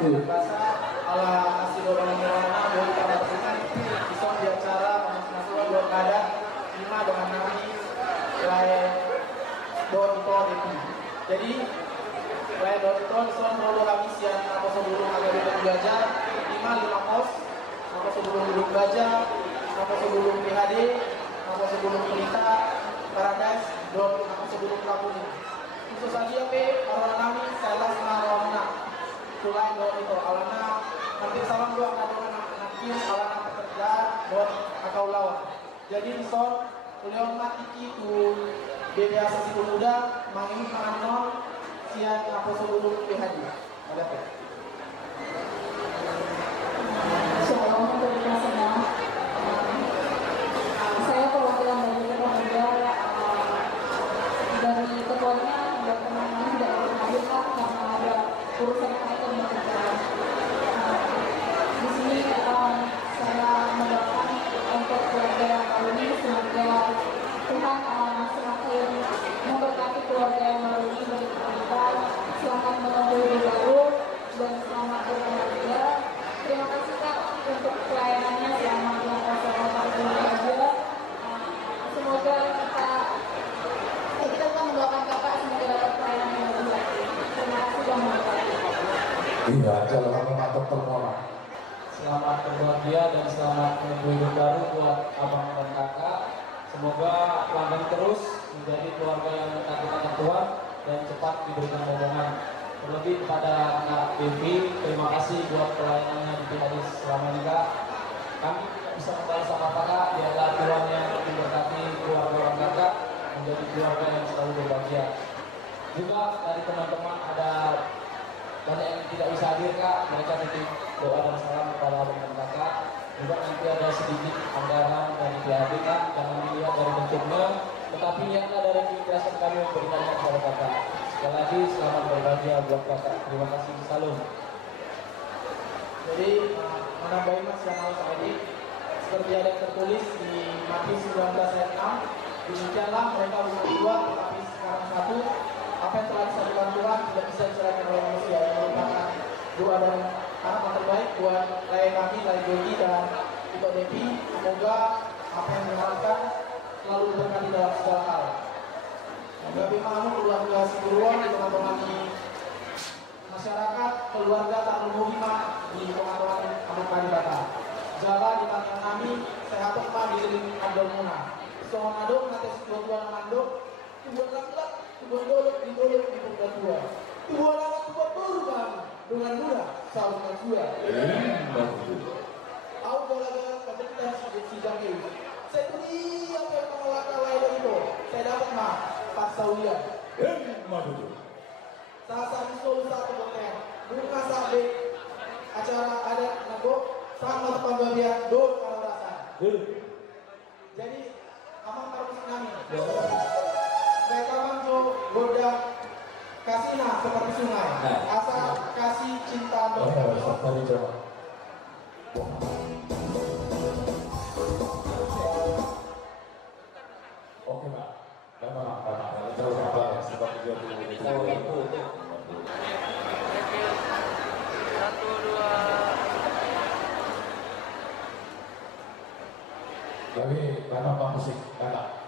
bahasa ala kasih dorong nirwana boleh kita dengan bisa di acara masalah dua kada lima dengan nami lain donton itu. Jadi lain donton soal perlu habis yang apa sebelum agak duduk belajar lima kos apa sebelum duduk belajar apa sebelum PHD apa sebelum kita Paradise don apa sebelum kabun khusus saja pe orang nami salah marona tulai don itu alana nanti salam doa kadang nakin alana pekerja don akau lawan jadi son beliau matiki tu biasa si muda mangin manon siang apa sebelum PHD ada apa? Shalom untuk kita semua. Saya perwakilan dari keluarga dari ketuanya dan teman-teman dari hadirkan karena ada urusan yang lain yang berjalan. Di sini saya mendoakan untuk keluarga yang baru ini semoga Tuhan semakin memberkati keluarga yang baru ini bagi kita selamat menempuh hidup baru dan selamat berkeluarga. Terima kasih Kak untuk pelayanannya selama bulan puasa aja. Semoga kita mendoakan Kakak semoga dapat pelayanan yang lebih baik. Terima kasih dan memberkati. Iya, jalan mantap termohon. Selamat berbahagia dan selamat menempuh hidup baru buat abang dan kakak. Semoga langgeng terus menjadi keluarga yang mentaati Tuhan dan cepat diberikan momongan. Terlebih kepada Kak Devi, terima kasih buat pelayanannya di PHD selama ini Kak. Kami tidak bisa membalas apa-apa Kak, biarlah Tuhan yang memberkati keluarga orang kakak menjadi keluarga yang selalu berbahagia. Juga dari teman-teman ada banyak yang tidak bisa hadir Kak, mereka titip doa dan salam kepada abang dan kakak. Juga nanti ada sedikit anggaran dari PHD Kak, jangan dilihat dari bentuknya, tetapi lihatlah dari keikhlasan kami memberikannya kepada kakak. Sekali lagi selamat berbahagia buat kakak. Terima kasih. Salam. Jadi menambahi mas yang harus tadi seperti ada yang tertulis di Matius 19 ayat 6 demikianlah mereka bisa dua tetapi sekarang satu apa yang telah disatukan Tuhan tidak bisa diceraikan oleh manusia yang merupakan doa dan anak yang terbaik buat lain kami, lain Jogi dan Iko Devi. Semoga apa yang diharapkan selalu berkati dalam segala hal. Gabi Mahmud keluarga Siburuan di teman-teman di masyarakat keluarga tak Hima di pengaturan Amat Kalibata. Jaga di tangan kami sehat tempat di Abdul Muna. Soal aduk nanti tuan manduk tubuh lak-lak tubuh dolok di pukul tua. Tubuh lak tubuh baru bang dengan mudah sahabat dua. Aku kalau kata kita sidang ini. Saya beri apa yang menolak lain itu. Saya dapat mah pas saulian. Saat solu satu konten. Bunga sampai acara adat nabok sama pembagian dol kalau rasa. Jadi amang harus nami. Mereka manjo bodak kasihna seperti sungai. Asal kasih cinta dong. Oke Pak, memang terus apa ya sebab juga Satu, dua. Jadi memang musik, kata